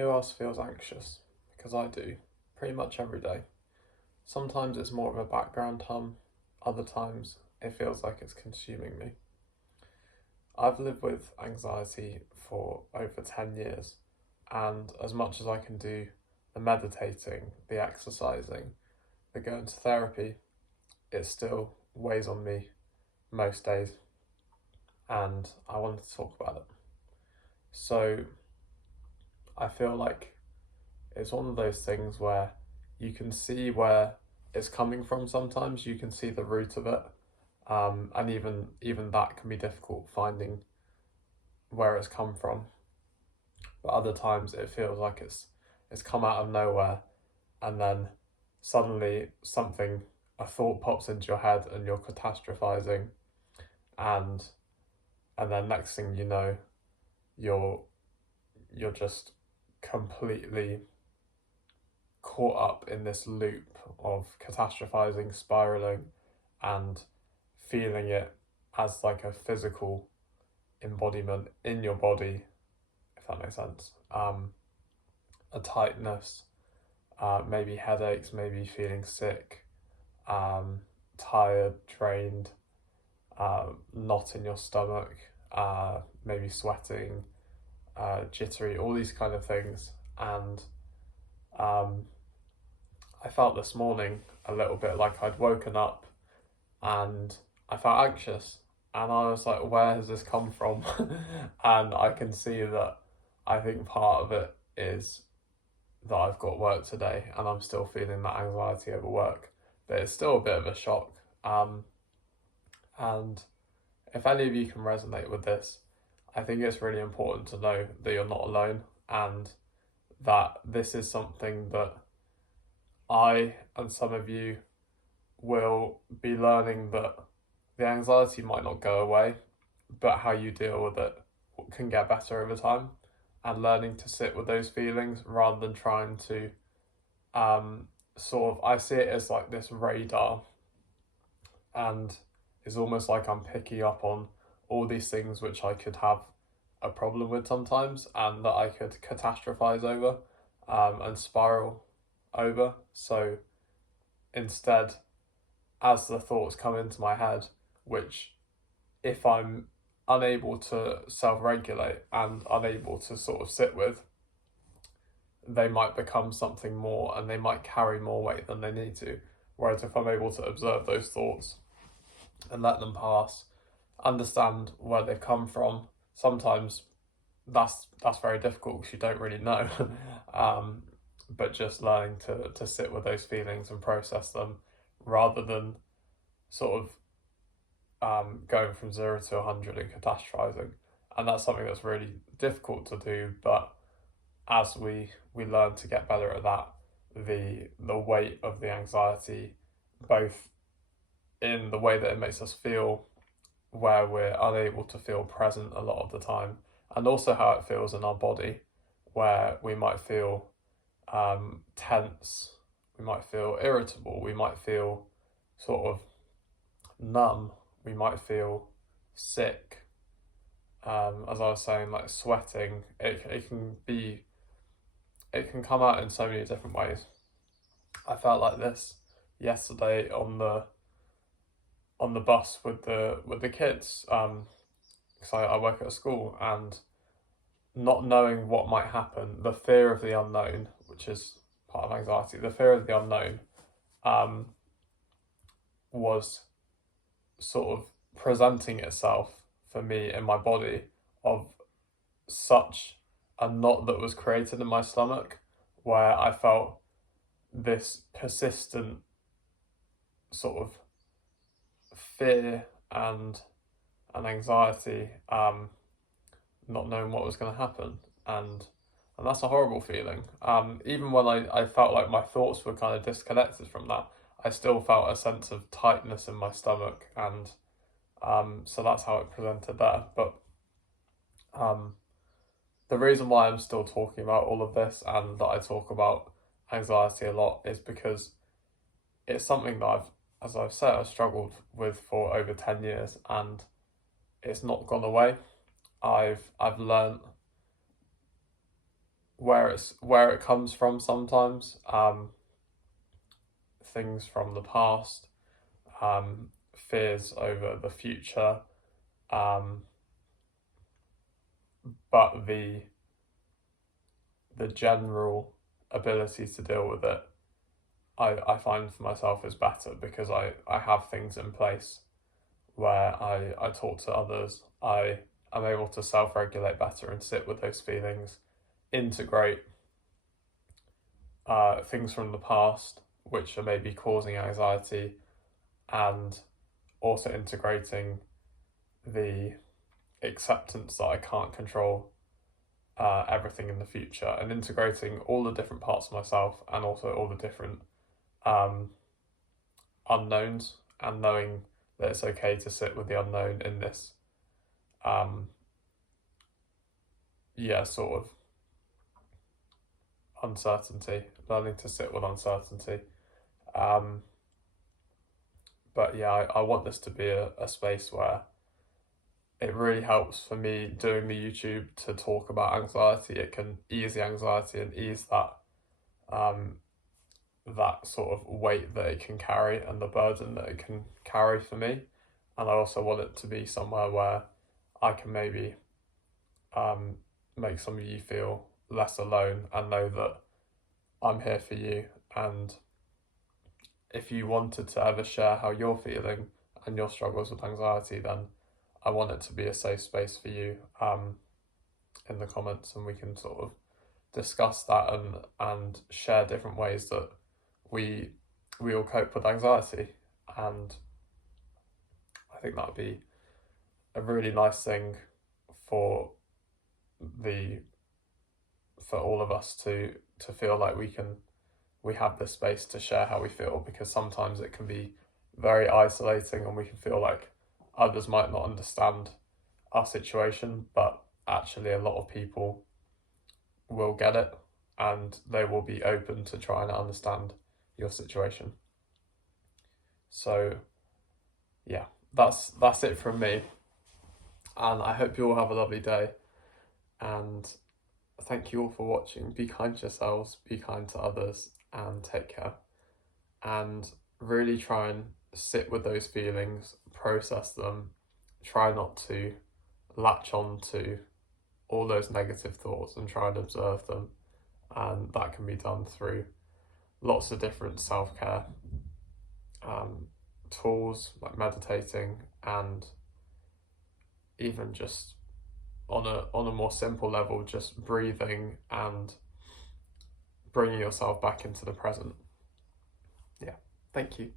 Who else feels anxious? Because I do, pretty much every day. Sometimes it's more of a background hum, other times it feels like it's consuming me. I've lived with anxiety for over 10 years, and as much as I can do the meditating, the exercising, the going to therapy, it still weighs on me most days, and I wanted to talk about it. So I feel like it's one of those things where you can see where it's coming from sometimes, you can see the root of it. And even that can be difficult finding where it's come from. But other times it feels like it's come out of nowhere, and then suddenly a thought pops into your head and you're catastrophizing, and then next thing you know, you're just completely caught up in this loop of catastrophizing, spiraling, and feeling it as like a physical embodiment in your body, if that makes sense. A tightness, maybe headaches, maybe feeling sick, tired, drained, knot in your stomach, maybe sweating, jittery, all these kind of things. And I felt this morning a little bit like I'd woken up and I felt anxious. And I was like, where has this come from? And I can see that I think part of it is that I've got work today and I'm still feeling that anxiety over work. But it's still a bit of a shock. And if any of you can resonate with this, I think it's really important to know that you're not alone, and that this is something that I and some of you will be learning, that the anxiety might not go away, but how you deal with it can get better over time, and learning to sit with those feelings rather than trying to I see it as like this radar, and it's almost like I'm picking up on all these things which I could have a problem with sometimes, and that I could catastrophize over, and spiral over. So instead, as the thoughts come into my head, which if I'm unable to self-regulate and unable to sort of sit with, they might become something more and they might carry more weight than they need to. Whereas if I'm able to observe those thoughts and let them pass, understand where they've come from, sometimes that's very difficult because you don't really know. But just learning to sit with those feelings and process them, rather than sort of going from 0 to 100 and catastrophizing. And that's something that's really difficult to do, but as we learn to get better at that, the weight of the anxiety, both in the way that it makes us feel, where we're unable to feel present a lot of the time, and also how it feels in our body, where we might feel tense, we might feel irritable, we might feel sort of numb, we might feel sick. As I was saying, like sweating, it can come out in so many different ways. I felt like this yesterday on the bus with the kids, because I work at a school, and not knowing what might happen, the fear of the unknown, which is part of anxiety, the fear of the unknown, was sort of presenting itself for me in my body, of such a knot that was created in my stomach, where I felt this persistent sort of fear and anxiety, not knowing what was going to happen, and that's a horrible feeling. Even when I felt like my thoughts were kind of disconnected from that, I still felt a sense of tightness in my stomach, and so that's how it presented there. But the reason why I'm still talking about all of this, and that I talk about anxiety a lot, is because it's something that as I've said, I've struggled with for over 10 years, and it's not gone away. I've learned where it comes from sometimes, things from the past, fears over the future, um, but the general ability to deal with it, I find for myself is better because I have things in place where I talk to others, I am able to self-regulate better and sit with those feelings, integrate things from the past which are maybe causing anxiety, and also integrating the acceptance that I can't control everything in the future, and integrating all the different parts of myself and also all the different um, unknowns, and knowing that it's okay to sit with the unknown in this um, sort of uncertainty, learning to sit with uncertainty. Um, but yeah, I want this to be a space where it really helps for me doing the YouTube to talk about anxiety. It can ease the anxiety and ease um, that sort of weight that it can carry and the burden that it can carry for me. And I also want it to be somewhere where I can maybe make some of you feel less alone and know that I'm here for you. And if you wanted to ever share how you're feeling and your struggles with anxiety, then I want it to be a safe space for you in the comments, and we can sort of discuss that and share different ways that we all cope with anxiety. And I think that would be a really nice thing for all of us to feel like we have this space to share how we feel, because sometimes it can be very isolating and we can feel like others might not understand our situation, but actually a lot of people will get it and they will be open to trying to understand your situation. So yeah, that's it from me, and I hope you all have a lovely day, and thank you all for watching. Be kind to yourselves, be kind to others, and take care. And really try and sit with those feelings, process them, try not to latch on to all those negative thoughts and try and observe them. And that can be done through lots of different self-care tools, like meditating, and even just on a more simple level, just breathing and bringing yourself back into the present. Yeah, thank you.